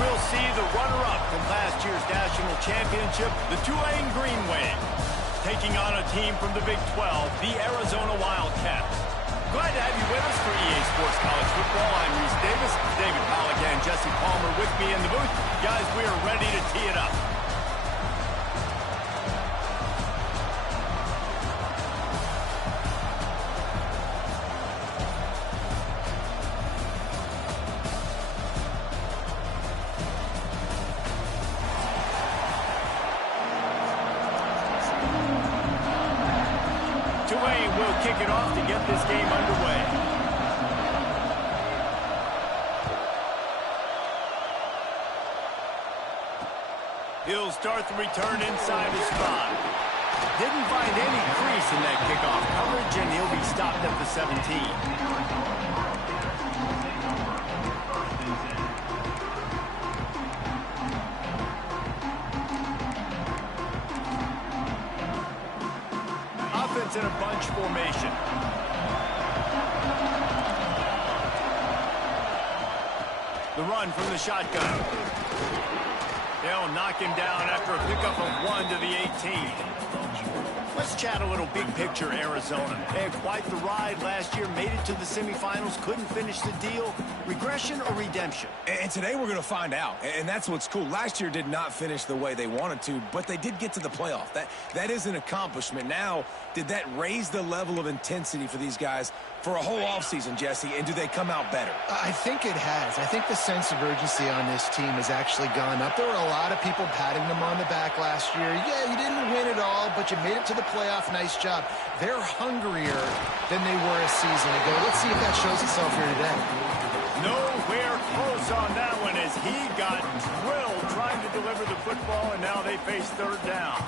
we'll see the runner-up from last year's national championship, the Tulane Green Wave, taking on a team from the Big 12, the Arizona Wildcats. Glad to have you with us for EA Sports College Football. I'm Reese Davis, David Pollack and Jesse Palmer with me in the booth. Guys, we are ready to tee it up. Tulane will kick it off to get this game underway. He'll start the return inside his spot. Didn't find any crease in that kickoff coverage, and he'll be stopped at the 17. In a bunch formation. The run from the shotgun. They'll knock him down after a pickup of 1 to the 18. Let's chat a little big picture Arizona. They had quite the ride last year, made it to the semifinals, couldn't finish the deal. Regression or redemption? And today we're going to find out, and that's what's cool. Last year did not finish the way they wanted to, but they did get to the playoff. That is an accomplishment. Now, did that raise the level of intensity for these guys for a whole offseason, Jesse, and do they come out better? I think it has. I think the sense of urgency on this team has actually gone up. There were a lot of people patting them on the back last year. Yeah, you didn't win it all, but you made it to the playoff. Nice job. They're hungrier than they were a season ago. Let's see if that shows itself here today. Nowhere close on that one as he got drilled trying to deliver the football, and now they face third down.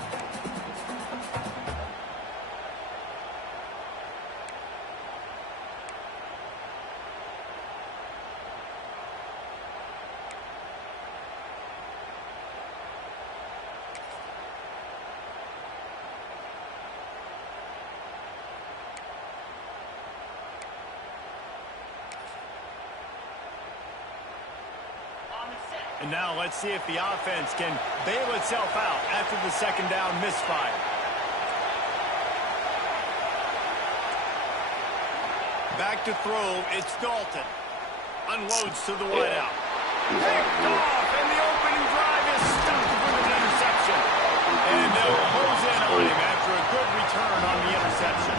And now let's see if the offense can bail itself out after the second down misfire. Back to throw, it's Dalton. Unloads to the wideout. Picked off, and the opening drive is stuffed with an interception. And they'll close in on him after a good return on the interception.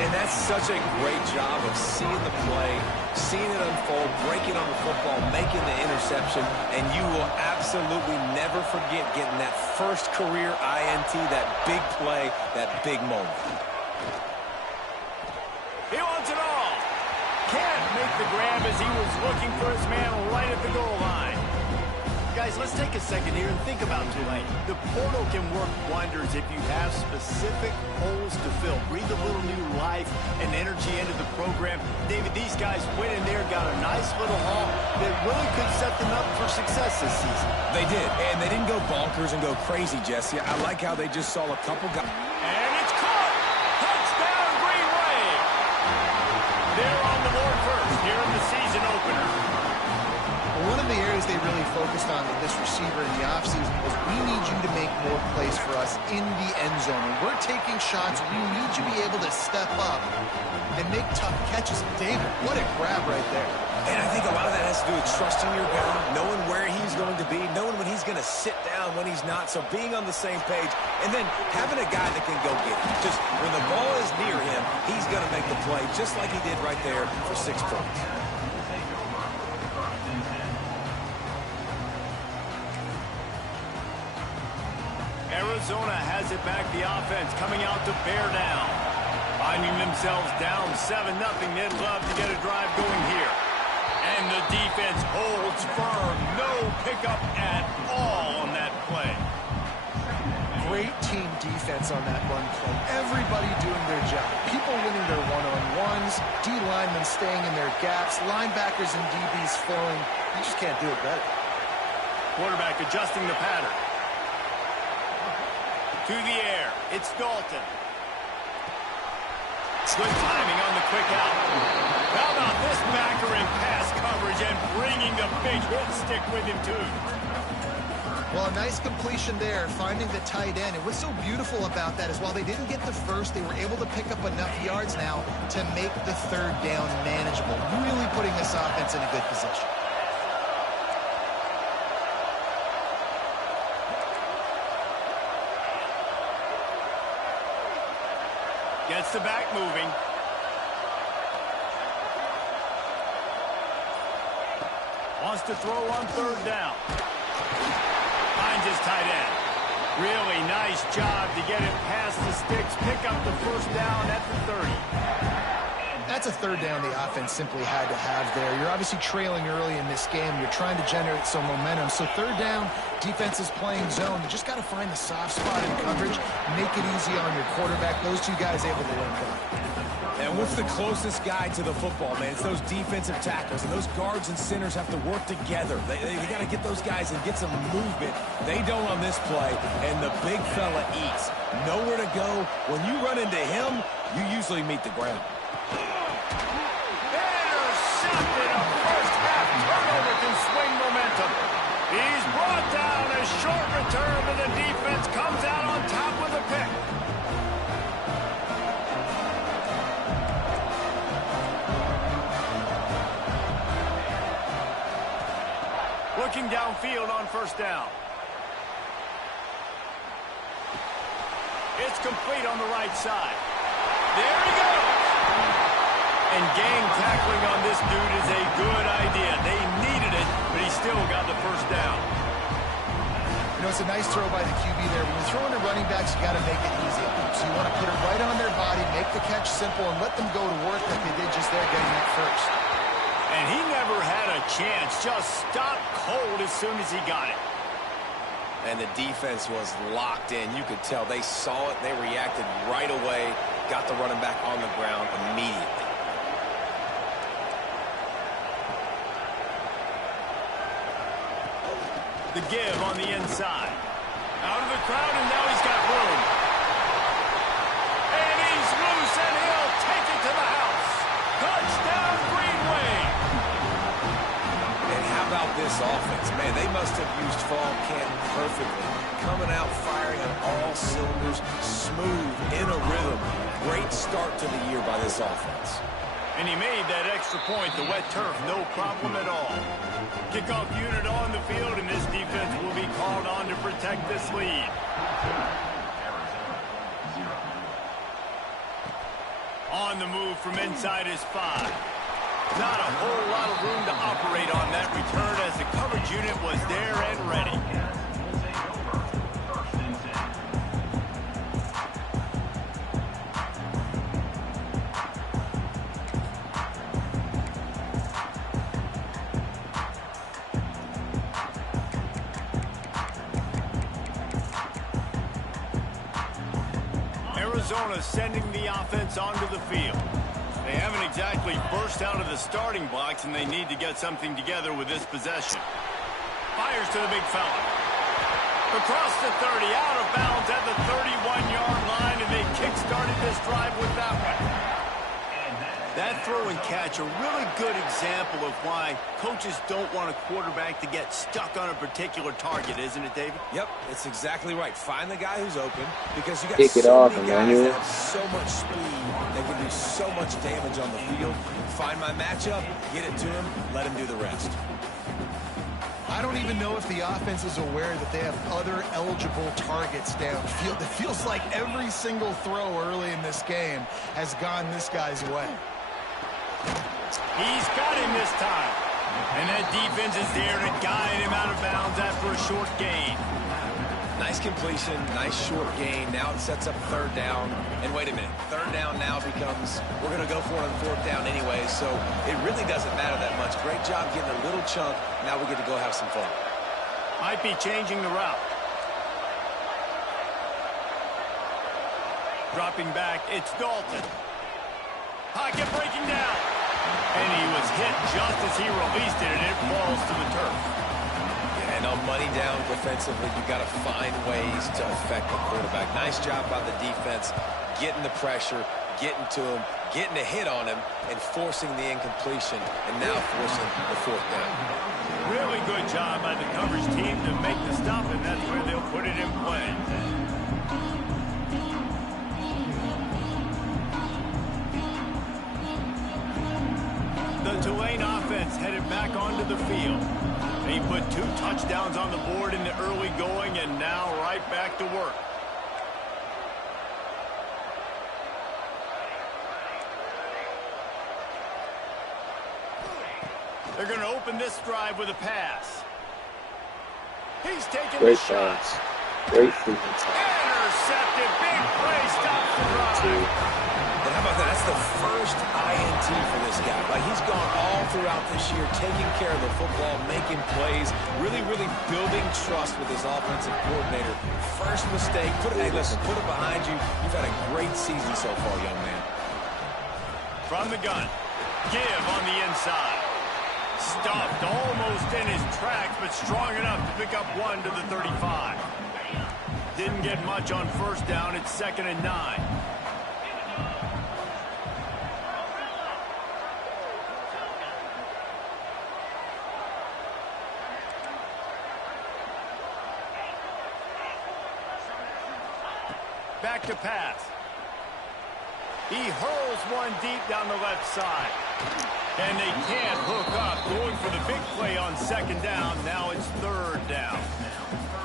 And that's such a great job of seeing the play, seeing it unfold, breaking on the football, making the interception, and you will absolutely never forget getting that first career INT, that big play, that big moment. He wants it all. Can't make the grab as he was looking for his man right at the goal line. Guys, let's take a second here and think about Tulane. The portal can work wonders if you have specific holes to fill. Breathe a little new life and energy into the program. David, these guys went in there, got a nice little haul that really could set them up for success this season. They did, and they didn't go bonkers and go crazy, Jesse. I like how they just saw a couple guys. And it's caught! Touchdown, Green Wave! They're on the board first here in the season opener. One of the areas they really focused on with this receiver in the offseason was we need you to make more plays for us in the end zone. When we're taking shots, we need you to be able to step up and make tough catches. David, what a grab right there. And I think a lot of that has to do with trusting your guy, knowing where he's going to be, knowing when he's going to sit down, when he's not. So being on the same page, and then having a guy that can go get it. Just when the ball is near him, he's going to make the play, just like he did right there for 6 points. Arizona has it back, the offense coming out to bear down. Finding themselves down 7-0, they'd love to get a drive going here. And the defense holds firm. No pickup at all on that play. Great team defense on that run play. Everybody doing their job. People winning their one-on-ones, D linemen staying in their gaps, linebackers and DBs flowing. You just can't do it better. Quarterback adjusting the pattern. To the air, it's Dalton. Good timing on the quick out. How about this backer in pass coverage and bringing the big hit stick with him, too? Well, a nice completion there, finding the tight end. And what's so beautiful about that is while they didn't get the first, they were able to pick up enough yards now to make the third down manageable, really putting this offense in a good position. Gets the back moving. Wants to throw on third down. Finds his tight end. Really nice job to get it past the sticks, pick up the first down at the 30. That's a third down the offense simply had to have there. You're obviously trailing early in this game. You're trying to generate some momentum. So third down, defense is playing zone. You just got to find the soft spot in coverage, make it easy on your quarterback. Those two guys able to work out. And what's the closest guy to the football, man? It's those defensive tackles, and those guards and centers have to work together. They got to get those guys and get some movement. They don't on this play, and the big fella eats. Nowhere to go. When you run into him, you usually meet the ground. Intercepted. A first half turnover can swing momentum. He's brought down. A short return, and the defense comes out on top with a pick. Looking downfield on first down. It's complete on the right side. There he goes. And gang tackling on this dude is a good idea. They needed it, but he still got the first down. You know, it's a nice throw by the QB there. When you're throwing to running backs, you got to make it easy. So you want to put it right on their body, make the catch simple, and let them go to work like they did just there getting that first. And he never had a chance. Just stopped cold as soon as he got it. And the defense was locked in. You could tell they saw it. They reacted right away. Got the running back on the ground immediately. The give on the inside. Out of the crowd, and now he's got room. And he's loose, and he'll take it to the house. Touchdown, Green Wave. And how about this offense? Man, they must have used fall camp perfectly. Coming out, firing on all cylinders, smooth, in a rhythm. Great start to the year by this offense. And he made that extra point, the wet turf, no problem at all. Kickoff unit on the field, and this defense will be called on to protect this lead. On the move from inside his 5. Not a whole lot of room to operate on that return as the coverage unit was there and ready. Arizona sending the offense onto the field. They haven't exactly burst out of the starting blocks, and they need to get something together with this possession. Fires to the big fella. Across the 30, out of bounds at the 31-yard line, and they kick-started this drive with that one. That throw and catch, a really good example of why coaches don't want a quarterback to get stuck on a particular target, isn't it, David? Yep, it's exactly right. Find the guy who's open, because you got Kick it so off, many guys Emmanuel. that have so much speed, they can do so much damage on the field. Find my matchup, get it to him, let him do the rest. I don't even know if the offense is aware that they have other eligible targets downfield. It feels like every single throw early in this game has gone this guy's way. He's got him this time. And that defense is there to guide him out of bounds after a short gain. Nice completion, nice short gain. Now it sets up third down. And wait a minute, third down now becomes, we're going to go for it on fourth down anyway, so it really doesn't matter that much. Great job getting a little chunk. Now we get to go have some fun. Might be changing the route. Dropping back, it's Dalton. Pocket breaking down. And he was hit just as he released it, and it falls to the turf. Yeah, and on money down defensively, you've got to find ways to affect the quarterback. Nice job by the defense, getting the pressure, getting to him, getting a hit on him, and forcing the incompletion, and now forcing the fourth down. Really good job by the coverage team to make the stop, and that's where they'll put it in play. The Tulane offense headed back onto the field. They put 2 touchdowns on the board in the early going, and now right back to work. They're going to open this drive with a pass. He's taking the shot. Great freaking shot. Intercepted. Big play. Stops the drive. And how about that? That's the first INT for this guy. Like, he's gone all throughout this year, taking care of the football, making plays, really building trust with his offensive coordinator. First mistake. Hey, listen, put it behind you. You've had a great season so far, young man. From the gun. Give on the inside. Stuffed almost in his tracks, but strong enough to pick up 1 to the 35. Didn't get much on first down. It's 2nd and 9. Back to pass. He hurls one deep down the left side. And they can't hook up. Going for the big play on 2nd down. Now it's 3rd down.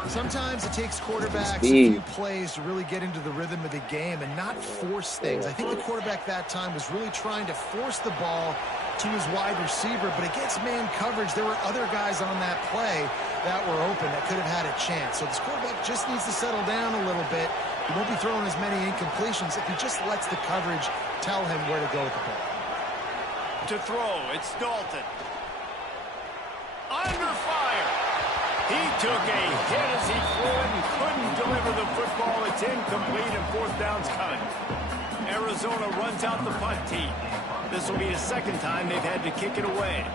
Sometimes it takes quarterbacks a few plays to really get into the rhythm of the game and not force things. I think the quarterback that time was really trying to force the ball to his wide receiver, but against man coverage, there were other guys on that play that were open that could have had a chance. So this quarterback just needs to settle down a little bit. He won't be throwing as many incompletions if he just lets the coverage tell him where to go with the ball. To throw, it's Dalton. Under fire. He took a hit as he threw it and couldn't deliver the football. It's incomplete and 4th down's coming. Arizona runs out the punt team. This will be the 2nd time they've had to kick it away.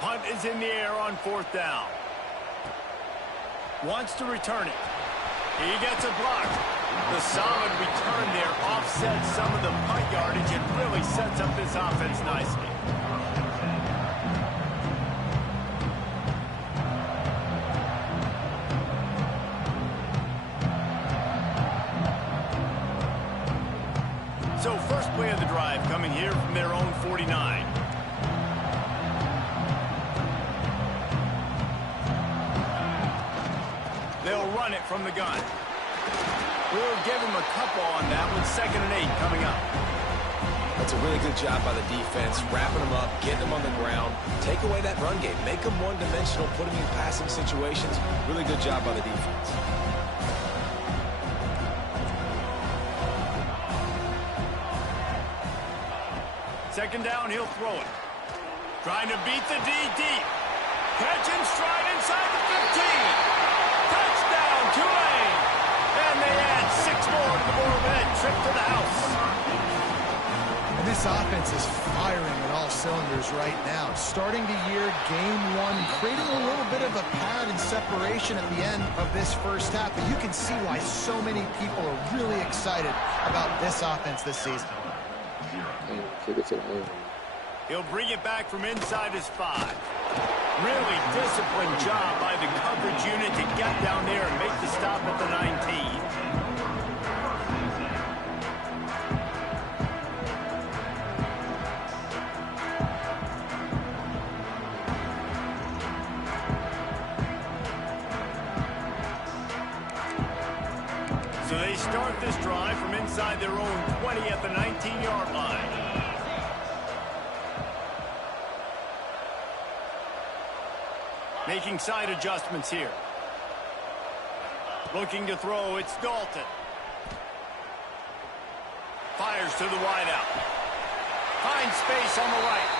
Punt is in the air on 4th down. Wants to return it. He gets a block. The solid return there offsets some of the punt yardage and really sets up this offense nicely. So first play of the drive coming here from their own 49. They'll run it from the gun. We'll give him a couple on that one. 2nd and 8 coming up. That's a really good job by the defense, wrapping them up, getting them on the ground, take away that run game, make them one-dimensional, put them in passing situations. Really good job by the defense. Second down, he'll throw it. Trying to beat the D deep. Catch and stride inside the 15. Touchdown, Tulane. And they add 6 more to the board with that trip to the house. And this offense is firing on all cylinders right now. Starting the year, game 1, creating a little bit of a pad and separation at the end of this first half. But you can see why so many people are really excited about this offense this season. He'll bring it back from inside his 5. Really disciplined job by the coverage unit to get down there and make the stop at the 19. So they start this drive from inside their own 20 at the 19-yard line. Making side adjustments here. Looking to throw, it's Dalton. Fires to the wideout. Finds space on the right.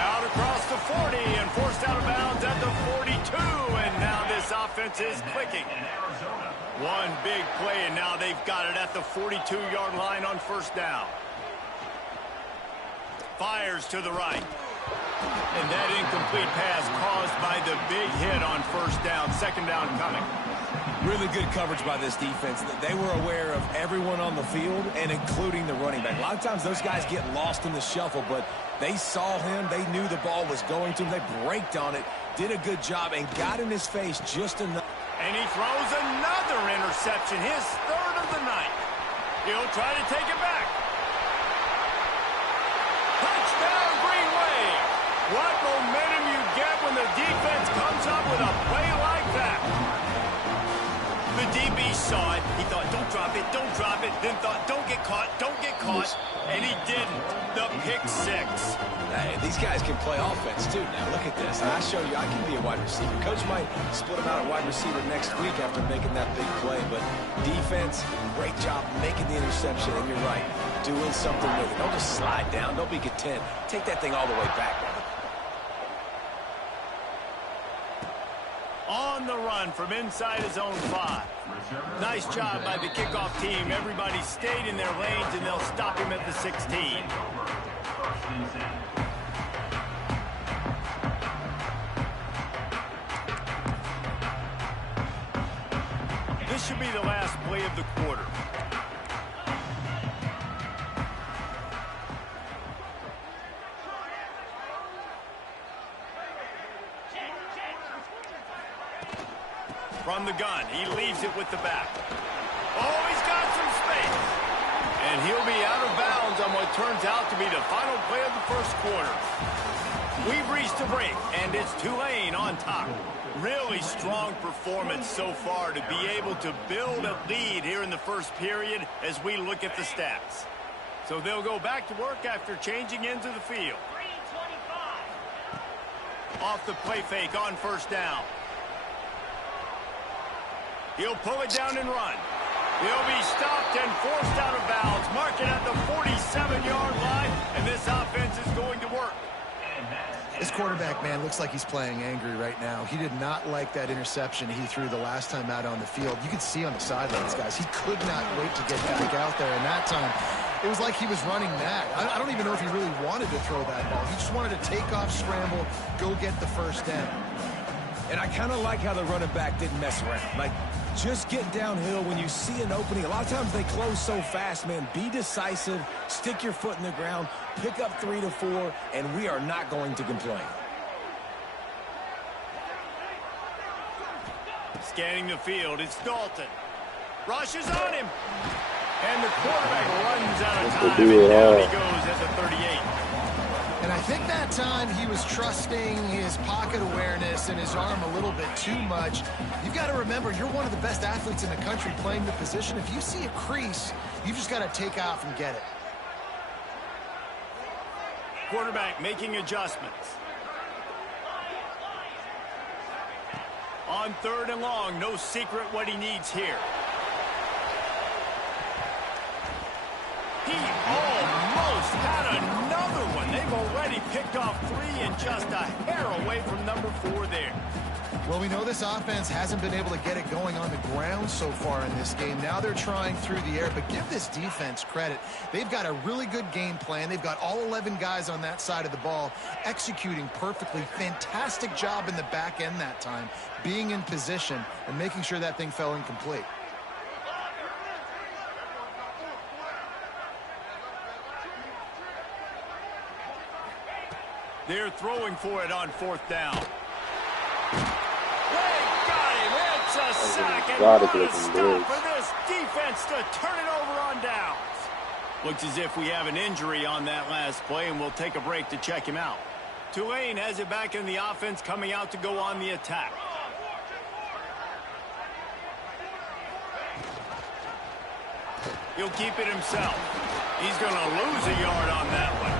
Out across the 40 and forced out of bounds at the 42. And now this offense is clicking. One big play, and now they've got it at the 42-yard line on first down. Fires to the right. And that incomplete pass caused by the big hit on first down. Second down coming. Really good coverage by this defense. They were aware of everyone on the field and including the running back. A lot of times those guys get lost in the shuffle, but they saw him. They knew the ball was going to him. They braked on it, did a good job, and got in his face just enough. And he throws another interception, his third of the night. He'll try to take it back. Touchdown, Green Wave. What momentum you get when the defense comes up with a play like that. The DB saw it. He thought, don't drop it, don't drop it. Then thought, don't get caught, don't get caught. And he didn't. The pick six. Hey, these guys can play offense, too. Now, look at this. I show you I can be a wide receiver. Coach might split him out at wide receiver next week after making that big play. But defense, great job making the interception. And you're right, doing something with it. Don't just slide down. Don't be content. Take that thing all the way back, brother. On the run from inside his own 5. Nice job by the kickoff team. Everybody stayed in their lanes, and they'll stop him at the 16. This should be the last play of the quarter. From the gun, he leaves it with the back. Oh, he's got some space. And he'll be out of bounds on what turns out to be the final play of the first quarter. We've reached a break, and it's Tulane on top. Really strong performance so far to be able to build a lead here in the first period as we look at the stats. So they'll go back to work after changing into the field. Off the play fake on first down. He'll pull it down and run. He'll be stopped and forced out of bounds. Mark it at the 47-yard line, and this offense is going to work. This quarterback, man, looks like he's playing angry right now. He did not like that interception he threw the last time out on the field. You could see on the sidelines, guys, he could not wait to get back out there. And that time, it was like he was running mad. I don't even know if he really wanted to throw that ball. He just wanted to take off, scramble, go get the first down. And I kind of like how the running back didn't mess around. Like, just get downhill when you see an opening. A lot of times they close so fast, man. Be decisive, stick your foot in the ground, pick up 3 to 4, and we are not going to complain. Scanning the field, it's Dalton. Rushes on him. And the quarterback runs out of time, and down he goes at the 38. And I think that time he was trusting his pocket awareness and his arm a little bit too much. You've got to remember, you're one of the best athletes in the country playing the position. If you see a crease, you've just got to take off and get it. Quarterback making adjustments. On third and long, no secret what he needs here. He almost had another one. They've already picked off 3 and just a hair away from number 4 there. Well, we know this offense hasn't been able to get it going on the ground so far in this game. Now they're trying through the air, but give this defense credit. They've got a really good game plan. They've got all 11 guys on that side of the ball executing perfectly. Fantastic job in the back end that time, being in position and making sure that thing fell incomplete. They're throwing for it on fourth down. They got him. It's a sack. And what a stop for this defense to turn it over on downs. Looks as if we have an injury on that last play, and we'll take a break to check him out. Tulane has it back in the offense, coming out to go on the attack. He'll keep it himself. He's going to lose a yard on that one.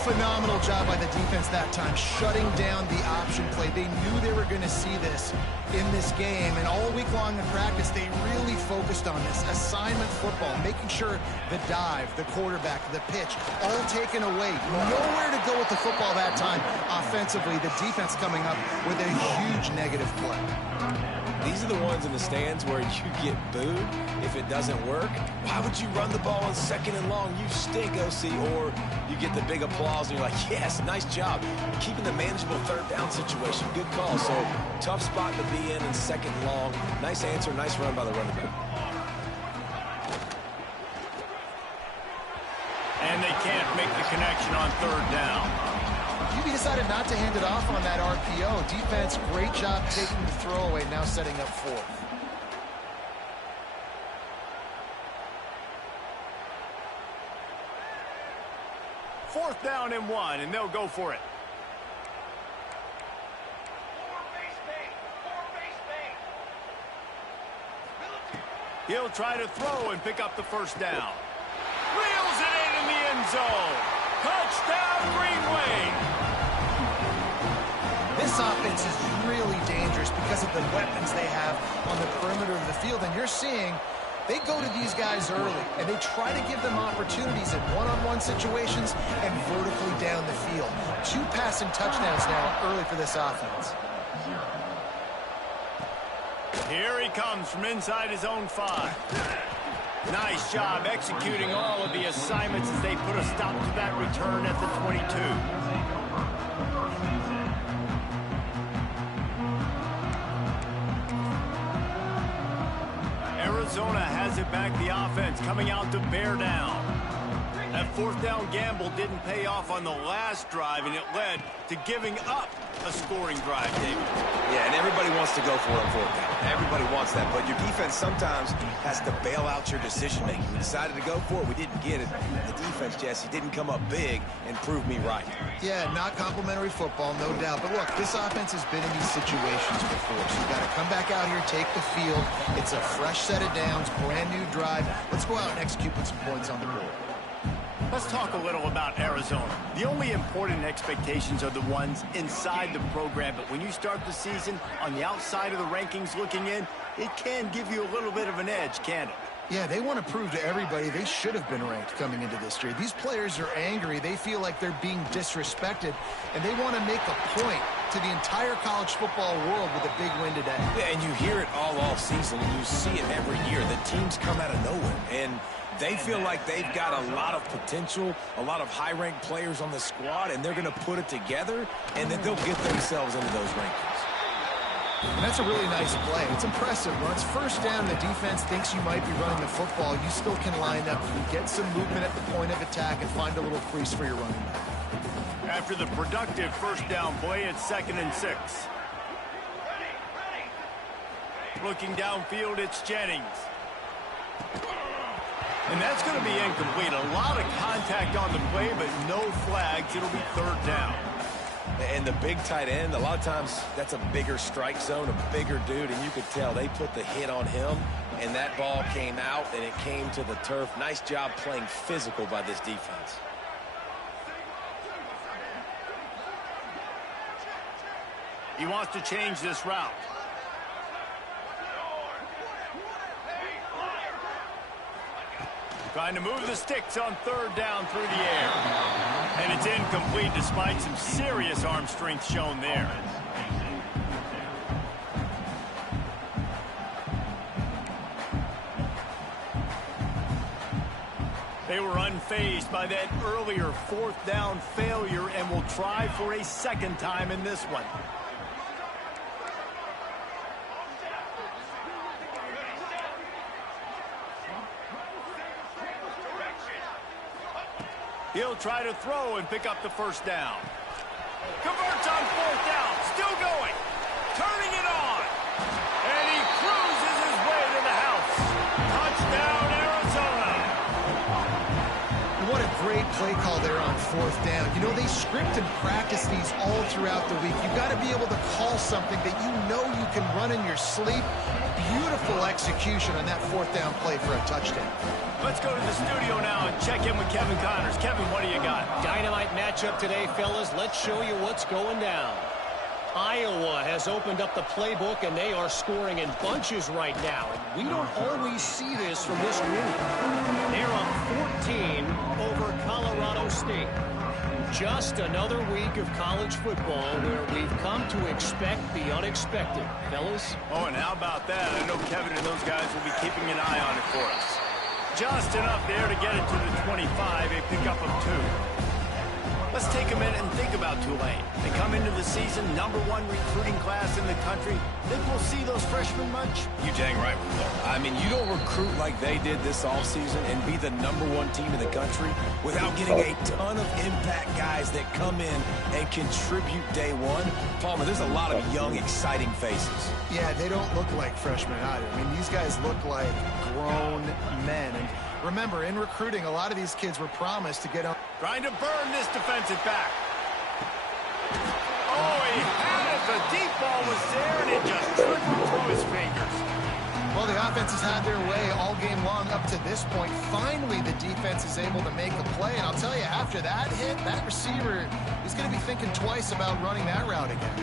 Phenomenal job by the defense that time, shutting down the option play. They knew they were going to see this in this game, and all week long in practice, they really focused on this assignment football, making sure the dive, the quarterback, the pitch, all taken away. Nowhere to go with the football that time offensively. The defense coming up with a huge negative play. These are the ones in the stands where you get booed if it doesn't work. Why would you run the ball on 2nd and long? You stink, OC. Or you get the big applause and you're like, yes, nice job. Keeping the manageable 3rd down situation. Good call. So tough spot to be in 2nd and long. Nice answer, nice run by the running back. And they can't make the connection on 3rd down. QB decided not to hand it off on that RPO. Defense, great job taking the throwaway, now setting up 4th. Fourth down and 1, and they'll go for it. He'll try to throw and pick up the 1st down. Reels it in the end zone. Touchdown, Green Wave. This offense is really dangerous because of the weapons they have on the perimeter of the field. And you're seeing they go to these guys early, and they try to give them opportunities in one-on-one situations and vertically down the field. 2 passing touchdowns now early for this offense. Here he comes from inside his own 5. Nice job executing all of the assignments as they put a stop to that return at the 22. Arizona has it back, the offense coming out to bear down. That 4th down gamble didn't pay off on the last drive, and it led to giving up a scoring drive, David. Yeah, and everybody wants to go for it on 4th down. Everybody wants that, but your defense sometimes has to bail out your decision-making. We decided to go for it. We didn't get it. The defense, Jesse, didn't come up big and prove me right. Yeah, not complimentary football, no doubt. But look, this offense has been in these situations before, so you've got to come back out here, take the field. It's a fresh set of downs, brand new drive. Let's go out and execute with some points on the board. Let's talk a little about Arizona. The only important expectations are the ones inside the program, but when you start the season on the outside of the rankings looking in, it can give you a little bit of an edge, can't it? Yeah, they want to prove to everybody they should have been ranked coming into this year. These players are angry. They feel like they're being disrespected, and they want to make a point to the entire college football world with a big win today. Yeah, and you hear it all off season, and you see it every year. The teams come out of nowhere, and they feel like they've got a lot of potential, a lot of high-ranked players on the squad, and they're going to put it together, and then they'll get themselves into those rankings. And that's a really nice play. It's impressive. When it's 1st down, the defense thinks you might be running the football. You still can line up. You can get some movement at the point of attack and find a little crease for your running back. After the productive 1st down play, it's 2nd and 6. Looking downfield, it's Jennings. And that's going to be incomplete. A lot of contact on the play, but no flags. It'll be 3rd down. And the big tight end, a lot of times that's a bigger strike zone, a bigger dude, and you could tell they put the hit on him, and that ball came out, and it came to the turf. Nice job playing physical by this defense. He wants to change this route. Trying to move the sticks on 3rd down through the air. And it's incomplete despite some serious arm strength shown there. They were unfazed by that earlier 4th down failure and will try for a 2nd time in this one. He'll try to throw and pick up the 1st down. Converts on 4th down. Still going. Turning it on. And he cruises his way to the house. Touchdown, Arizona. What a great play call there on 4th down. You know, they script and practice these all throughout the week. You've got to be able to call something that you know you can run in your sleep. Beautiful execution on that 4th down play for a touchdown. Let's go to the studio now and check in with Kevin Connors. Kevin, what do you got? Dynamite matchup today, fellas. Let's show you what's going down. Iowa has opened up the playbook, and they are scoring in bunches right now. We don't always see this from this group. They're up 14 over Colorado State. Just another week of college football where we've come to expect the unexpected. Fellas? Oh, and how about that? I know Kevin and those guys will be keeping an eye on it for us. Just enough there to get it to the 25, a pickup of 2. Let's take a minute and think about Tulane. They come into the season #1 recruiting class in the country. Think we'll see those freshmen much? You dang right we will. I mean, you don't recruit like they did this offseason and be the #1 team in the country without getting a ton of impact guys that come in and contribute day one. Palmer, there's a lot of young, exciting faces. Yeah, they don't look like freshmen either. I mean, these guys look like grown men. And remember, in recruiting, a lot of these kids were promised to get on. Trying to burn this defensive back. Oh, he had it. The deep ball was there, and it just trickled through his fingers. Well, the offense has had their way all game long up to this point. Finally, the defense is able to make a play. And I'll tell you, after that hit, that receiver is going to be thinking twice about running that route again.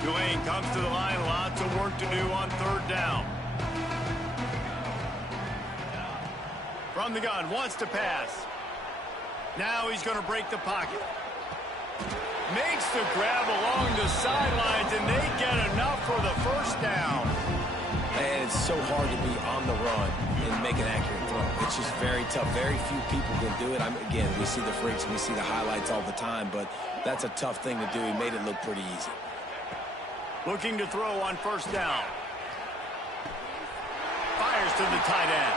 Tulane comes to the line. Lots of work to do on 3rd down. From the gun, wants to pass. Now he's going to break the pocket. Makes the grab along the sidelines, and they get enough for the 1st down. And it's so hard to be on the run and make an accurate throw. It's just very tough. Very few people can do it. Again, we see the freaks, we see the highlights all the time, but that's a tough thing to do. He made it look pretty easy. Looking to throw on 1st down. Fires to the tight end.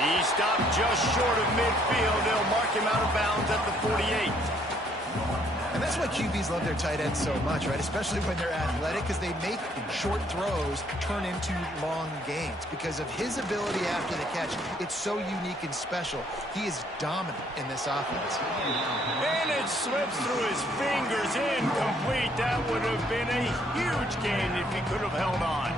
He stopped just short of midfield. They'll mark him out of bounds at the 48. And that's why QBs love their tight ends so much, right? Especially when they're athletic, because they make short throws turn into long gains. Because of his ability after the catch, it's so unique and special. He is dominant in this offense. And it slips through his fingers, incomplete. That would have been a huge gain if he could have held on.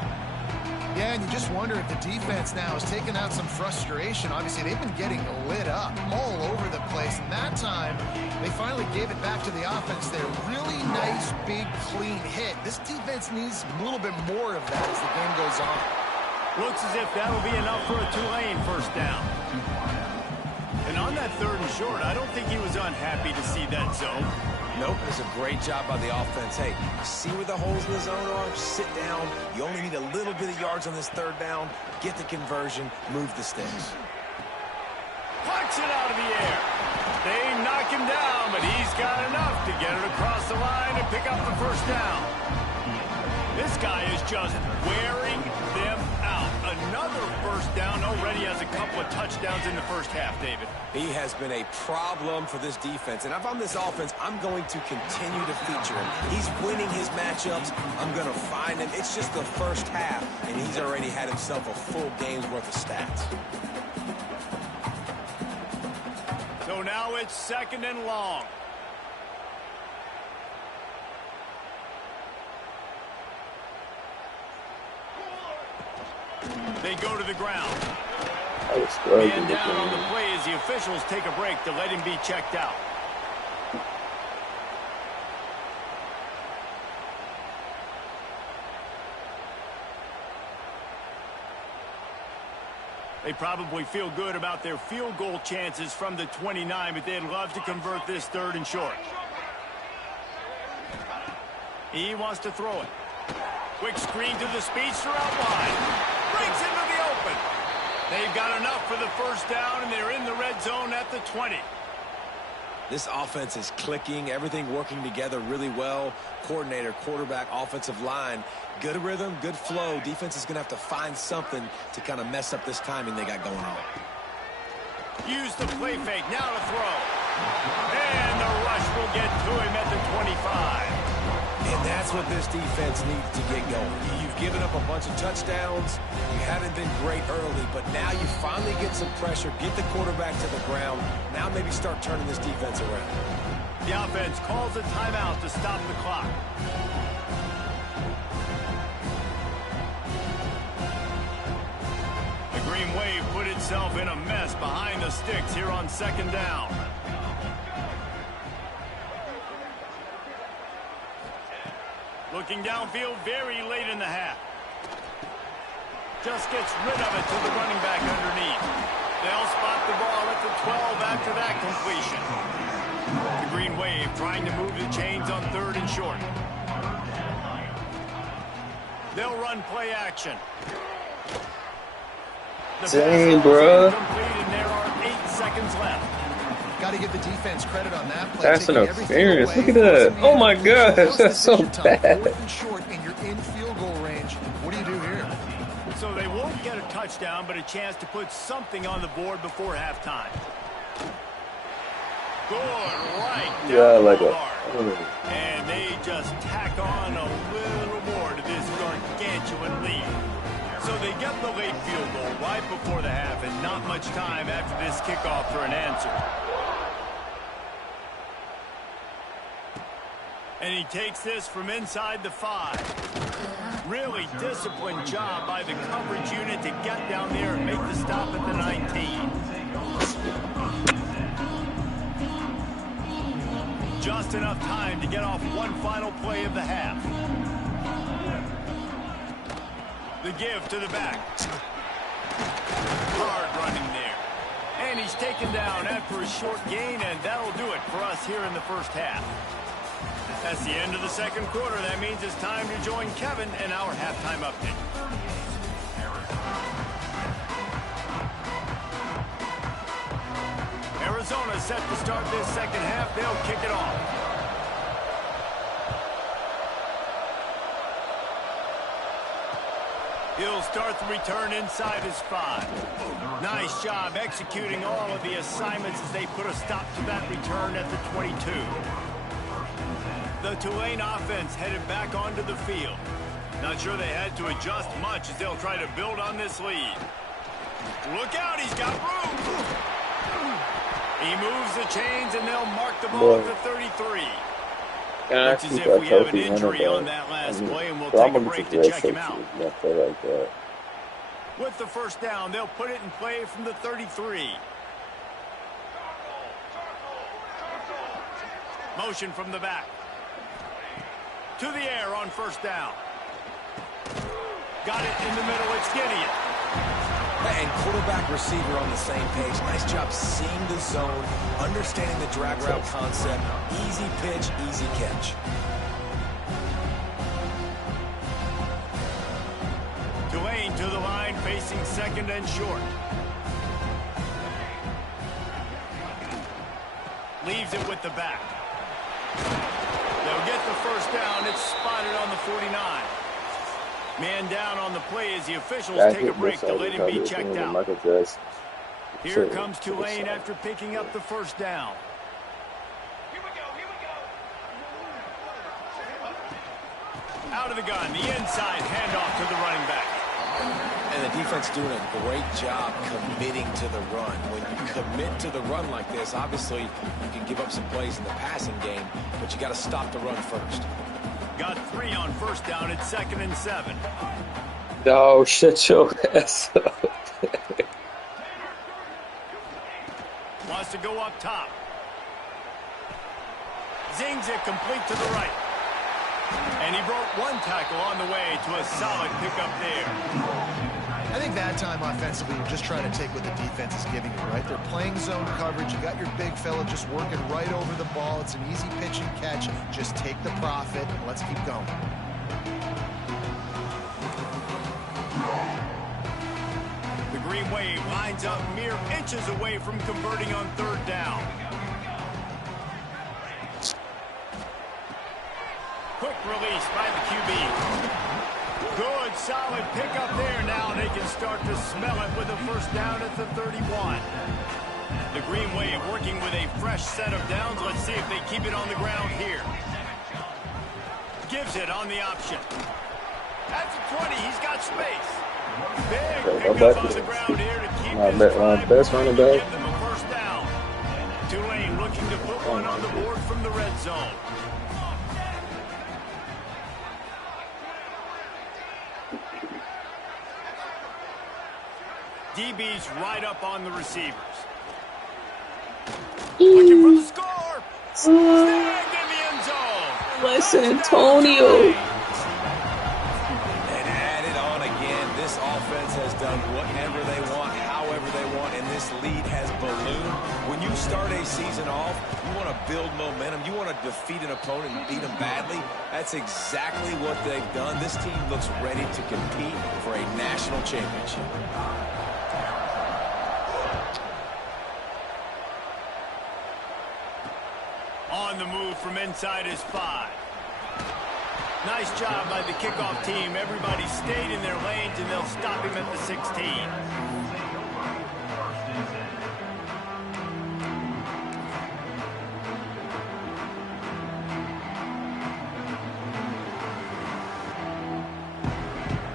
Yeah, and you just wonder if the defense now has taken out some frustration. Obviously, they've been getting lit up all over the place. And that time, they finally gave it back to the offense there. Really nice, big, clean hit. This defense needs a little bit more of that as the game goes on. Looks as if that'll be enough for a Tulane 1st down. And on that 3rd and short, I don't think he was unhappy to see that zone. Nope, it's a great job by the offense. Hey, see where the holes in the zone are? Sit down. You only need a little bit of yards on this 3rd down. Get the conversion. Move the sticks. Punch it out of the air. They knock him down, but he's got enough to get it across the line and pick up the 1st down. This guy is just wearing them out. Another 1st down. Already has a couple of touchdowns in the 1st half, David. He has been a problem for this defense. And if I'm this offense, I'm going to continue to feature him. He's winning his matchups. I'm going to find him. It's just the 1st half, and he's already had himself a full game's worth of stats. So now it's 2nd and long. They go to the ground. Man down on the play as the officials take a break to let him be checked out. They probably feel good about their field goal chances from the 29, but they'd love to convert this 3rd and short. He wants to throw it. Quick screen to the speedster out wide. Breaks into the open. They've got enough for the 1st down, and they're in the red zone at the 20. This offense is clicking, everything working together really well. Coordinator, quarterback, offensive line, good rhythm, good flow. Defense is going to have to find something to kind of mess up this timing they got going on. Use the play fake, now to throw. And the rush will get to him at the 25. And that's what this defense needs to get going. You've given up a bunch of touchdowns. You haven't been great early, but now you finally get some pressure, get the quarterback to the ground. Now maybe start turning this defense around. The offense calls a timeout to stop the clock. The Green Wave put itself in a mess behind the sticks here on 2nd down. Looking downfield very late in the half. Just gets rid of it to the running back underneath. They'll spot the ball at the 12 after that completion. The Green Wave trying to move the chains on 3rd and short. They'll run play action. Dang, bro. And there are 8 seconds left. Got to give the defense credit on that play. That's interference. Look at that. Oh my gosh, that's so bad. 4th and short, and you're in field goal range. What do you do here? So they won't get a touchdown, but a chance to put something on the board before halftime. Good right down Yeah, like the a. bar. And they just tack on a little more to this gargantuan lead. So they get the late field goal right before the half, and not much time after this kickoff for an answer. And he takes this from inside the 5. Really disciplined job by the coverage unit to get down there and make the stop at the 19. Just enough time to get off one final play of the half. The give to the back. Hard running there. And he's taken down after a short gain, and that'll do it for us here in the first half. That's the end of the second quarter. That means it's time to join Kevin and our halftime update. Arizona set to start this second half. They'll kick it off. He'll start the return inside his 5. Nice job executing all of the assignments as they put a stop to that return at the 22. The Tulane offense headed back onto the field. Not sure they had to adjust much as they'll try to build on this lead. Look out, he's got room. He moves the chains and they'll mark the ball at the 33. Looks as if we have an injury on that last play, and we'll take a break to check him out. With the first down, they'll put it in play from the 33. Motion from the back. To the air on first down. Got it in the middle. It's Gideon. And quarterback receiver on the same page. Nice job seeing the zone, understanding the drag route concept. Easy pitch, easy catch. Tulane to the line, facing 2nd and short. Leaves it with the back. They'll get the first down. It's spotted on the 49. Man down on the play as the officials take a break to let him be checked out. Here comes Tulane after picking up the first down. Out of the gun, the inside handoff to the running back. And the defense doing a great job committing to the run. When you commit to the run like this, obviously you can give up some plays in the passing game, but you got to stop the run first. Got 3 on first down at 2nd and 7. No, shut your ass up. Wants to go up top. Zings it complete to the right. And he broke one tackle on the way to a solid pickup there. I think that time offensively, you're just trying to take what the defense is giving you, right? They're playing zone coverage. You got your big fella just working right over the ball. It's an easy pitch and catch. Just take the profit and let's keep going. The Green Wave lines up mere inches away from converting on 3rd down. Quick release by the QB. Good, solid pickup there. Now they can start to smell it with a first down at the 31. The Green Wave working with a fresh set of downs. Let's see if they keep it on the ground here. Gives it on the option. That's a 20. He's got space. Big pickup on the ground here to keep his best running back. Give them a first down. Tulane looking to put one on the board from the red zone. DB's right up on the receivers. Looking for the score. Snagged in the end zone. West Antonio. And add it on again. This offense has done whatever they want, however they want, and this lead has ballooned. When you start a season off, you want to build momentum. You want to defeat an opponent and beat them badly. That's exactly what they've done. This team looks ready to compete for a national championship. On the move from inside his 5. Nice job by the kickoff team. Everybody stayed in their lanes, and they'll stop him at the 16.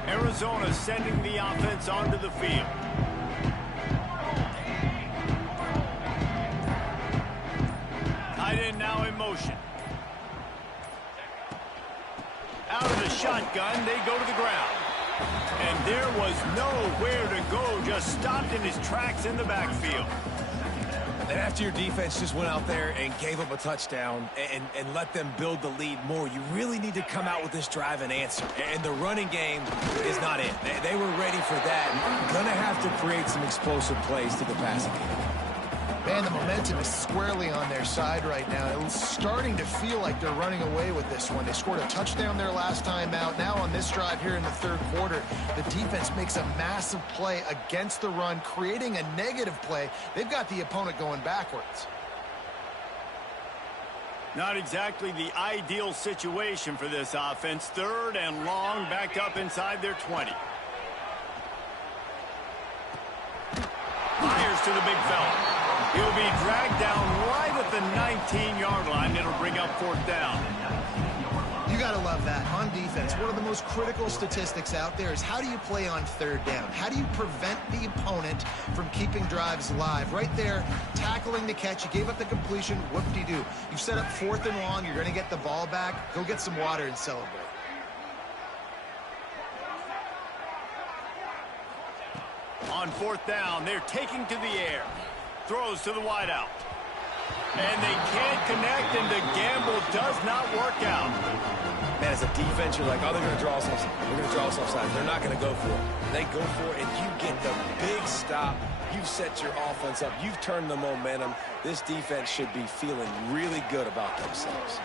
Arizona sending the offense onto the field. Tight end now in motion. Out of the shotgun, they go to the ground. And there was nowhere to go, just stopped in his tracks in the backfield. And after your defense just went out there and gave up a touchdown and let them build the lead more, you really need to come out with this drive and answer. And the running game is not it. They were ready for that. Going to have to create some explosive plays to the passing game. Man, the momentum is squarely on their side right now. It's starting to feel like they're running away with this one. They scored a touchdown their last time out. Now on this drive here in the third quarter, the defense makes a massive play against the run, creating a negative play. They've got the opponent going backwards. Not exactly the ideal situation for this offense. Third and long, backed up inside their 20. Fires to the big fella. He'll be dragged down right at the 19-yard line. It'll bring up 4th down. You got to love that. On defense, one of the most critical statistics out there is how do you play on 3rd down? How do you prevent the opponent from keeping drives alive? Right there, tackling the catch. You gave up the completion. Whoop-de-doo. You've set up 4th and long. You're going to get the ball back. Go get some water and celebrate. On 4th down, they're taking to the air. Throws to the wideout. And they can't connect, and the gamble does not work out. Man, as a defense, you're like, oh, they're going to draw us offside. They're going to draw us offside. They're not going to go for it. They go for it, and you get the big stop. You've set your offense up. You've turned the momentum. This defense should be feeling really good about themselves.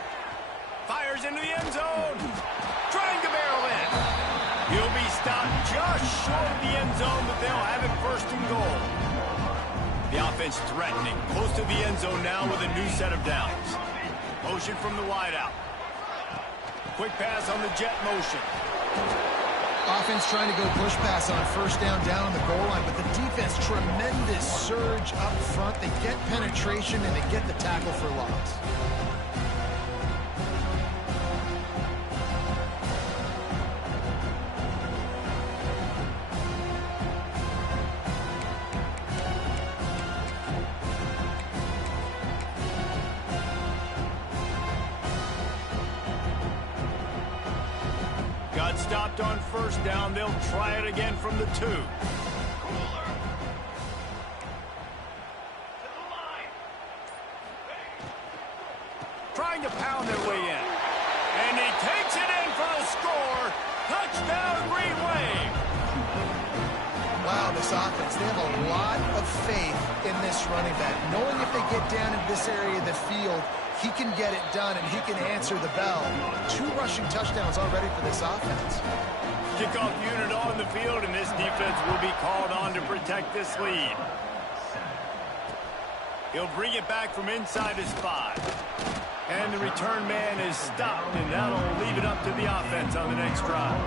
Fires into the end zone. Trying to barrel in. He'll be stopped just short of the end zone, but they'll have it 1st and goal. The offense threatening, close to the end zone now with a new set of downs. Motion from the wideout. Quick pass on the jet motion. Offense trying to go push pass on 1st down on the goal line, but the defense, tremendous surge up front. They get penetration, and they get the tackle for loss. Got stopped on 1st down. They'll try it again from the 2. Trying to pound their way in. And he takes it in for the score. Touchdown, Green Wave. Wow, this offense, they have a lot of faith in this running back. Knowing if they get down in this area of the field, he can get it done, and he can answer the bell. 2 rushing touchdowns already for this offense. Kickoff unit on the field, and this defense will be called on to protect this lead. He'll bring it back from inside his 5. And the return man is stopped, and that'll leave it up to the offense on the next drive.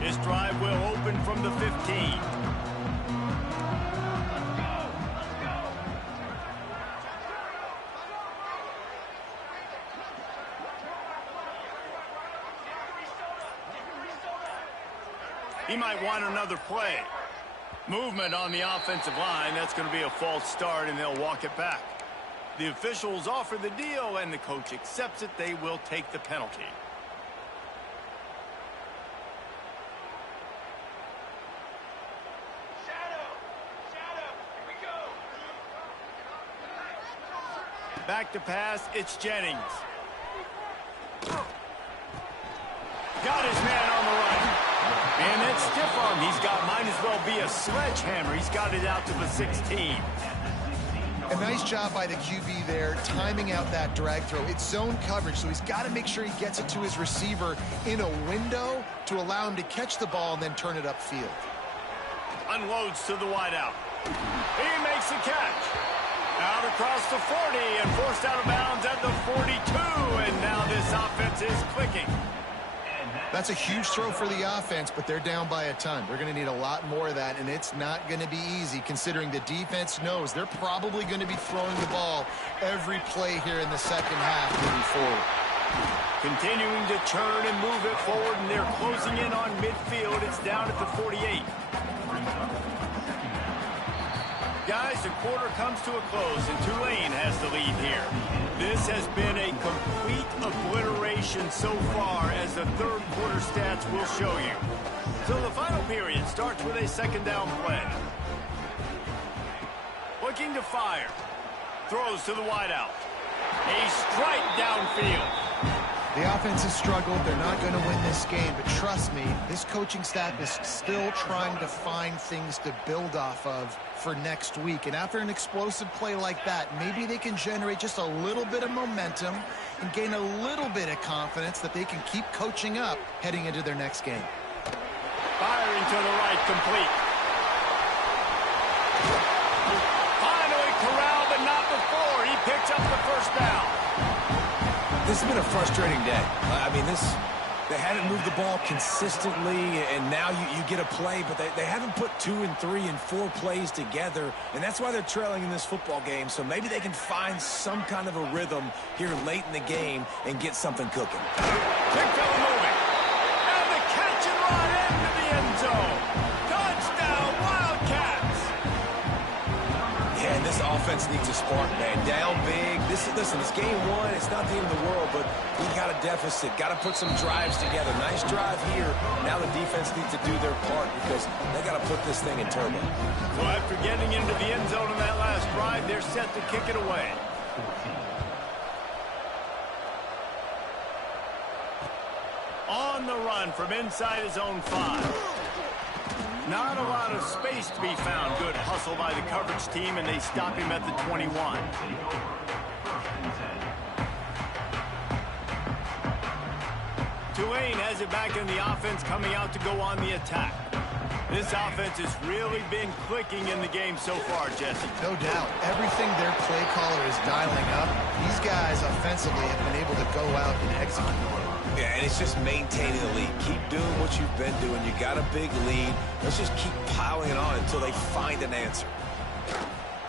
This drive will open from the 15. He might want another play. Movement on the offensive line. That's going to be a false start, and they'll walk it back. The officials offer the deal, and the coach accepts it. They will take the penalty. Back to pass, it's Jennings. Got his man on the run. And that stiff arm he's got might as well be a sledgehammer. He's got it out to the 16. A nice job by the QB there, timing out that drag throw. It's zone coverage, so he's got to make sure he gets it to his receiver in a window to allow him to catch the ball and then turn it upfield. Unloads to the wideout. He makes the catch. Out across the 40 and forced out of bounds at the 42. And now this offense is clicking. That's a huge throw for the offense, but they're down by a ton. They're going to need a lot more of that, and it's not going to be easy considering the defense knows they're probably going to be throwing the ball every play here in the second half moving forward. Continuing to turn and move it forward, and they're closing in on midfield. It's down at the 48. Guys, the quarter comes to a close, and Tulane has the lead here. This has been a complete obliteration so far, as the third quarter stats will show you. So the final period starts with a second down play. Looking to fire. Throws to the wideout. A strike downfield. The offense has struggled. They're not going to win this game, but trust me, this coaching staff is still trying to find things to build off of for next week. And after an explosive play like that, maybe they can generate just a little bit of momentum and gain a little bit of confidence that they can keep coaching up heading into their next game. Firing to the right, complete. Finally corralled, but not before. He picks up the first down. This has been a frustrating day. I mean, they haven't moved the ball consistently, and now you get a play, but they haven't put 2 and 3 and 4 plays together, and that's why they're trailing in this football game. So maybe they can find some kind of a rhythm here late in the game and get something cooking. Big fella moving. And the catch and run into the end zone. Touchdown, Wildcats. Yeah, and this offense needs a spark, man. Down big. Listen, it's game one. It's not the end of the world, but we got a deficit. Got to put some drives together. Nice drive here. Now the defense needs to do their part because they got to put this thing in turbo. So after getting into the end zone on that last drive, they're set to kick it away. On the run from inside his own 5. Not a lot of space to be found. Good hustle by the coverage team, and they stop him at the 21. Tulane has it back in the offense, coming out to go on the attack. This offense has really been clicking in the game so far, Jesse. No doubt. Everything their play caller is dialing up, these guys offensively have been able to go out and execute. Yeah, and it's just maintaining the lead. Keep doing what you've been doing. You got a big lead. Let's just keep piling it on until they find an answer.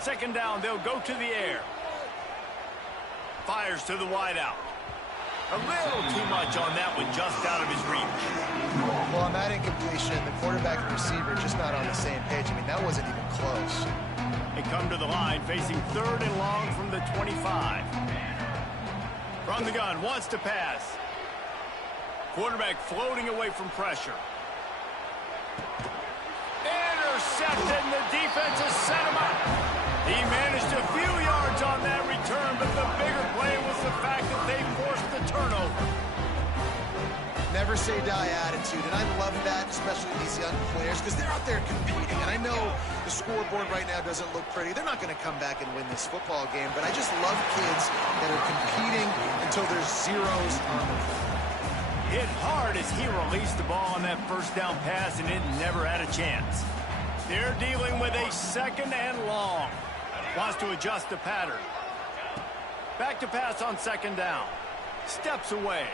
Second down, they'll go to the air. Fires to the wideout. A little too much on that one, just out of his reach. Well, on that incompletion, the quarterback and receiver just not on the same page. I mean, that wasn't even close. They come to the line, facing 3rd and long from the 25. From the gun, wants to pass. Quarterback floating away from pressure. Intercepted, and the defense has set him up. He managed a few yards on that return, but the bigger play was the fact that they forced the turnover. Never say die attitude, and I love that, especially these young players, because they're out there competing. And I know the scoreboard right now doesn't look pretty. They're not going to come back and win this football game, but I just love kids that are competing until there's zeros on the field. Hit hard as he released the ball on that first down pass, and it never had a chance. They're dealing with a 2nd and long. Wants to adjust the pattern. Back to pass on 2nd down. Steps away.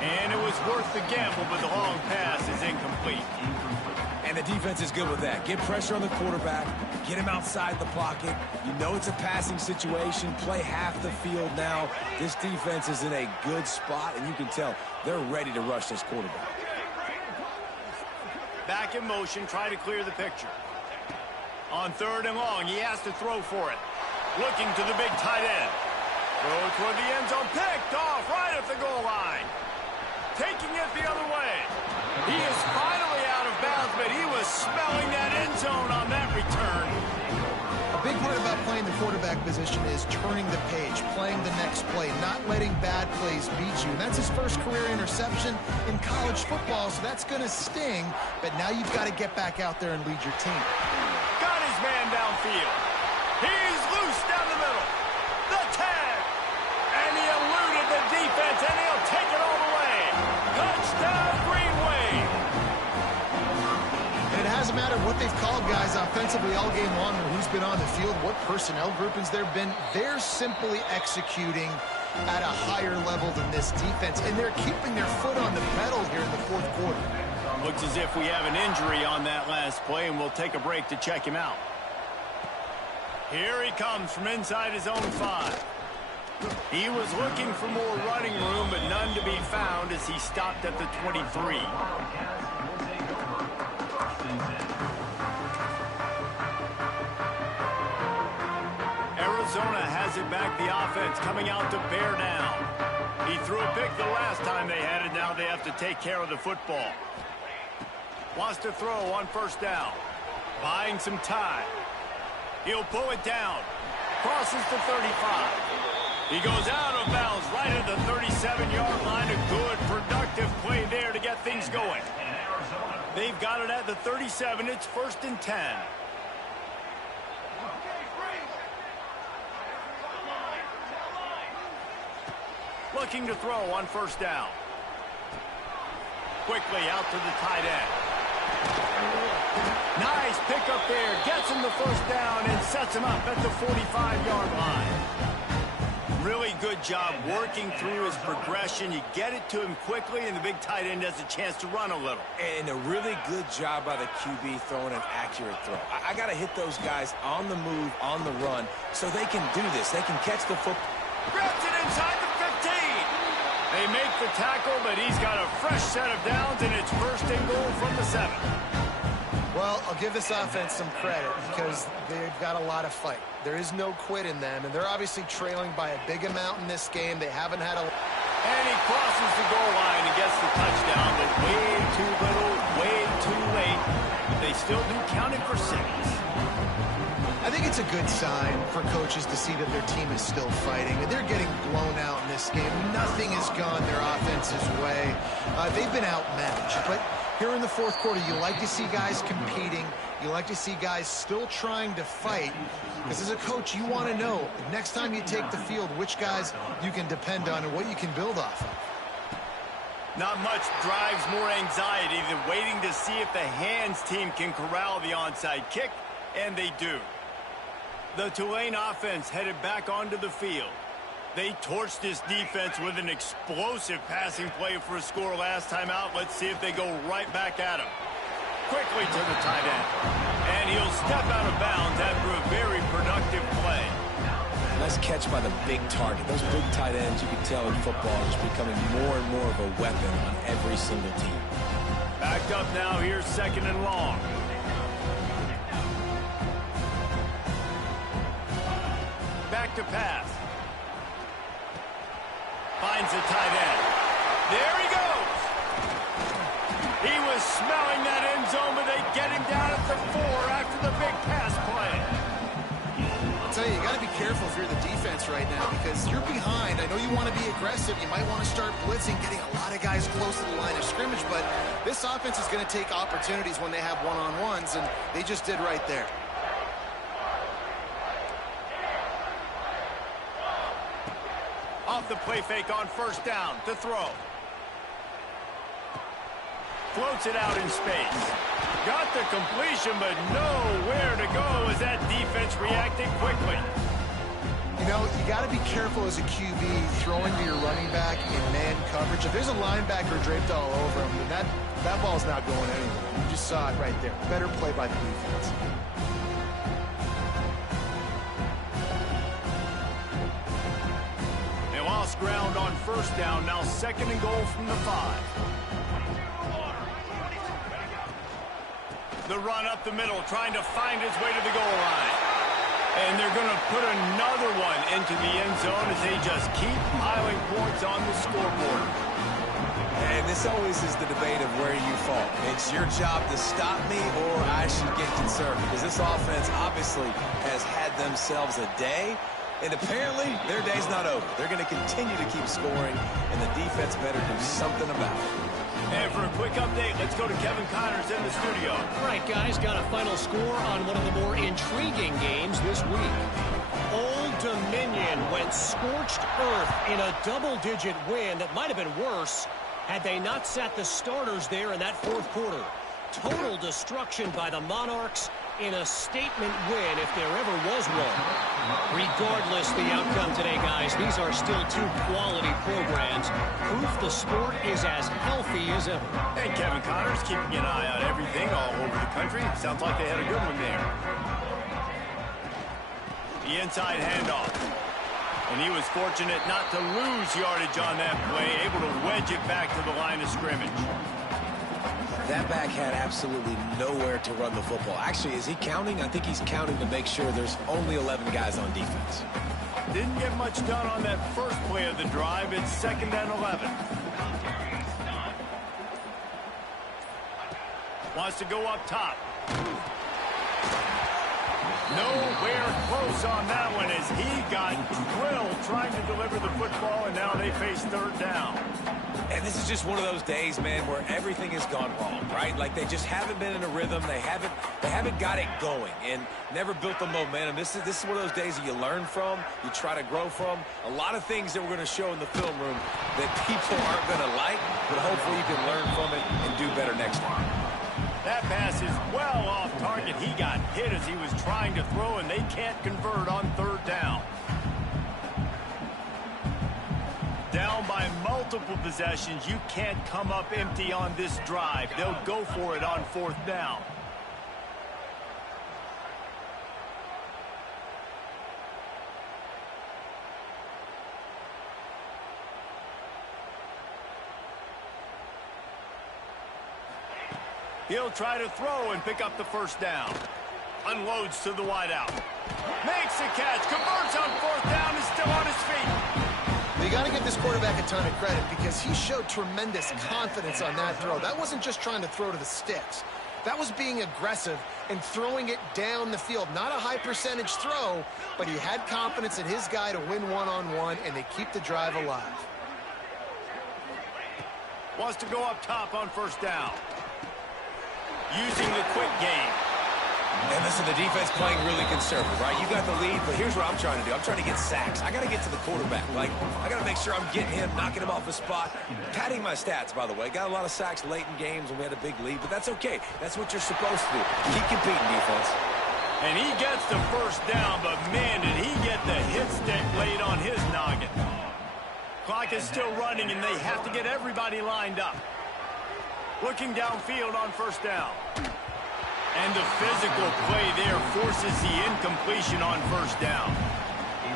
And it was worth the gamble, but the long pass is incomplete. And the defense is good with that. Get pressure on the quarterback. Get him outside the pocket. You know it's a passing situation. Play half the field now. This defense is in a good spot, and you can tell they're ready to rush this quarterback. Back in motion, try to clear the picture. On 3rd and long, he has to throw for it. Looking to the big tight end. Throw toward the end zone, picked off right at the goal line. Taking it the other way. He is finally out of bounds, but he was smelling that end zone on that return. A big part about playing the quarterback position is turning the page, playing the next play, not letting bad plays beat you. And that's his first career interception in college football, so that's going to sting. But now you've got to get back out there and lead your team. Got his man downfield. He's loose down the middle. The tag. And he eluded the defense, and he'll take it all the way. Touchdown, Green Wave. And it hasn't mattered what they've called guys offensively all game long or who's been on the field, what personnel groupings there have been. They're simply executing at a higher level than this defense, and they're keeping their foot on the pedal here in the fourth quarter. Looks as if we have an injury on that last play, and we'll take a break to check him out. Here he comes from inside his own 5. He was looking for more running room, but none to be found as he stopped at the 23. Arizona has it back, the offense coming out to bear down. He threw a pick the last time they had it. Now they have to take care of the football. Wants to throw on first down. Buying some time. He'll pull it down. Crosses the 35. He goes out of bounds right at the 37-yard line. A good, productive play there to get things going. They've got it at the 37. It's 1st and 10. Looking to throw on first down. Quickly out to the tight end. Nice pickup there. Gets him the first down and sets him up at the 45-yard line. Really good job working through his progression. You get it to him quickly, and the big tight end has a chance to run a little. And a really good job by the QB throwing an accurate throw. I got to hit those guys on the move, on the run, so they can do this. They can catch the football. Grabs it inside the 15. They make the tackle, but he's got a fresh set of downs, and it's 1st and goal from the 7. Well, I'll give this offense some credit because they've got a lot of fight. There is no quit in them, and they're obviously trailing by a big amount in this game. They haven't had a... And he crosses the goal line and gets the touchdown, but way too little, way too late. But they still do count it for 6. I think it's a good sign for coaches to see that their team is still fighting, and they're getting blown out in this game. Nothing has gone their offense's way. They've been outmatched, but here in the fourth quarter, you like to see guys competing. You like to see guys still trying to fight, because as a coach, you want to know next time you take the field which guys you can depend on and what you can build off of. Not much drives more anxiety than waiting to see if the hands team can corral the onside kick, and they do. The Tulane offense headed back onto the field. They torched this defense with an explosive passing play for a score last time out. Let's see if they go right back at him. Quickly to the tight end. And he'll step out of bounds after a very productive play. Nice catch by the big target. Those big tight ends, you can tell in football, is becoming more and more of a weapon on every single team. Backed up now. Here's 2nd and long. Back to pass. Finds the tight end. There he goes. He was smelling that end zone, but they get him down at the 4 after the big pass play. I'll tell you, you got to be careful if you're the defense right now because you're behind. I know you want to be aggressive. You might want to start blitzing, getting a lot of guys close to the line of scrimmage, but this offense is going to take opportunities when they have one-on-ones, and they just did right there. Off the play fake on first down to throw. Floats it out in space. Got the completion, but nowhere to go as that defense reacted quickly. You know, you got to be careful as a QB throwing to your running back in man coverage. If there's a linebacker draped all over him, then that ball's not going anywhere. You just saw it right there. Better play by the defense. They lost ground on first down. Now 2nd and goal from the 5. The run up the middle, trying to find his way to the goal line. And they're going to put another one into the end zone as they just keep piling points on the scoreboard. And this always is the debate of where you fall. It's your job to stop me or I should get concerned because this offense obviously has had themselves a day. And apparently, their day's not over. They're going to continue to keep scoring, and the defense better do something about it. And for a quick update, let's go to Kevin Connors in the studio. All right, guys, got a final score on one of the more intriguing games this week. Old Dominion went scorched earth in a double-digit win that might have been worse had they not sat the starters there in that fourth quarter. Total destruction by the Monarchs in a statement win if there ever was one. Regardless the outcome today, guys, these are still two quality programs. Proof the sport is as healthy as ever. And Kevin Connors keeping an eye on everything all over the country. Sounds like they had a good one there. The inside handoff. And he was fortunate not to lose yardage on that play, able to wedge it back to the line of scrimmage. That back had absolutely nowhere to run the football. Actually, is he counting? I think he's counting to make sure there's only 11 guys on defense. Didn't get much done on that first play of the drive. It's 2nd and 11. Wants to go up top. Nowhere close on that one as he got drilled trying to deliver the football, and now they face 3rd down. And this is just one of those days, man, where everything has gone wrong, right? Like they just haven't been in a rhythm. They haven't got it going and never built the momentum. This is one of those days that you learn from, you try to grow from. A lot of things that we're going to show in the film room that people aren't going to like, but hopefully you can learn from it and do better next time. That pass is well off target. He got hit as he was trying to throw, and they can't convert on 3rd down. Down by multiple possessions, you can't come up empty on this drive. They'll go for it on 4th down. He'll try to throw and pick up the 1st down. Unloads to the wideout. Makes a catch. Converts on 4th down. Is still on his feet. You got to give this quarterback a ton of credit because he showed tremendous confidence on that throw. That wasn't just trying to throw to the sticks. That was being aggressive and throwing it down the field. Not a high percentage throw, but he had confidence in his guy to win one-on-one, and they keep the drive alive. Wants to go up top on 1st down. Using the quick game. And listen, the defense playing really conservative, right? You got the lead, but here's what I'm trying to do. I'm trying to get sacks. I got to get to the quarterback. Like, I got to make sure I'm getting him, knocking him off the spot. Padding my stats, by the way. Got a lot of sacks late in games when we had a big lead, but that's okay. That's what you're supposed to do. Keep competing, defense. And he gets the 1st down, but man, did he get the hit stick laid on his noggin. Clock is still running, and they have to get everybody lined up. Looking downfield on 1st down. And the physical play there forces the incompletion on 1st down.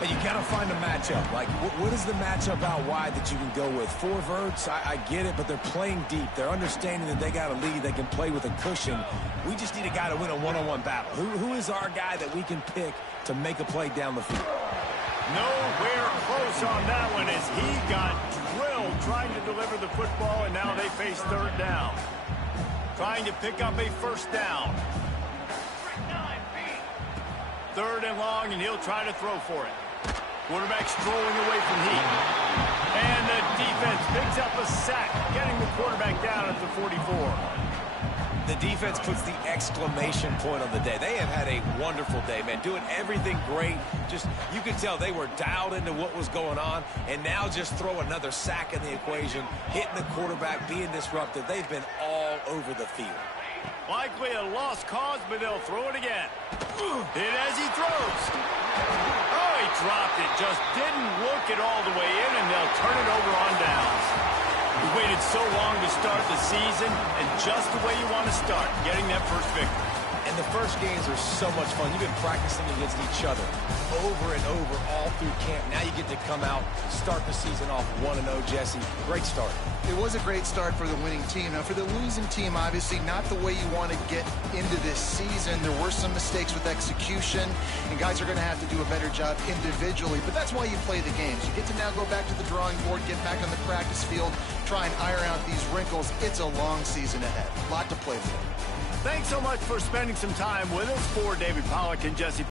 And you got to find a matchup. Like, what is the matchup out wide that you can go with? 4 verts, I get it, but they're playing deep. They're understanding that they got a lead. They can play with a cushion. We just need a guy to win a one-on-one battle. Who is our guy that we can pick to make a play down the field? Nowhere close on that one as he got drilled trying to deliver the football, and now they face 3rd down. Trying to pick up a 1st down. 3rd and long, and he'll try to throw for it. Quarterback strolling away from heat. And the defense picks up a sack, getting the quarterback down at the 44. The defense puts the exclamation point on the day. They have had a wonderful day, man. Doing everything great. Just, you could tell they were dialed into what was going on. And now just throw another sack in the equation. Hitting the quarterback, being disruptive. They've been all over the field. Likely a lost cause, but they'll throw it again. Hit as he throws. Oh, he dropped it. Just didn't look it all the way in, and they'll turn it over on downs. We waited so long to start the season, and just the way you want to start, getting that first victory. And the first games are so much fun. You've been practicing against each other over and over all through camp. Now you get to come out, start the season off 1-0, Jesse. Great start. It was a great start for the winning team. Now, for the losing team, obviously not the way you want to get into this season. There were some mistakes with execution, and guys are going to have to do a better job individually. But that's why you play the games. You get to now go back to the drawing board, get back on the practice field, try and iron out these wrinkles. It's a long season ahead. A lot to play for. Thanks so much for spending some time with us. For David Pollack and Jesse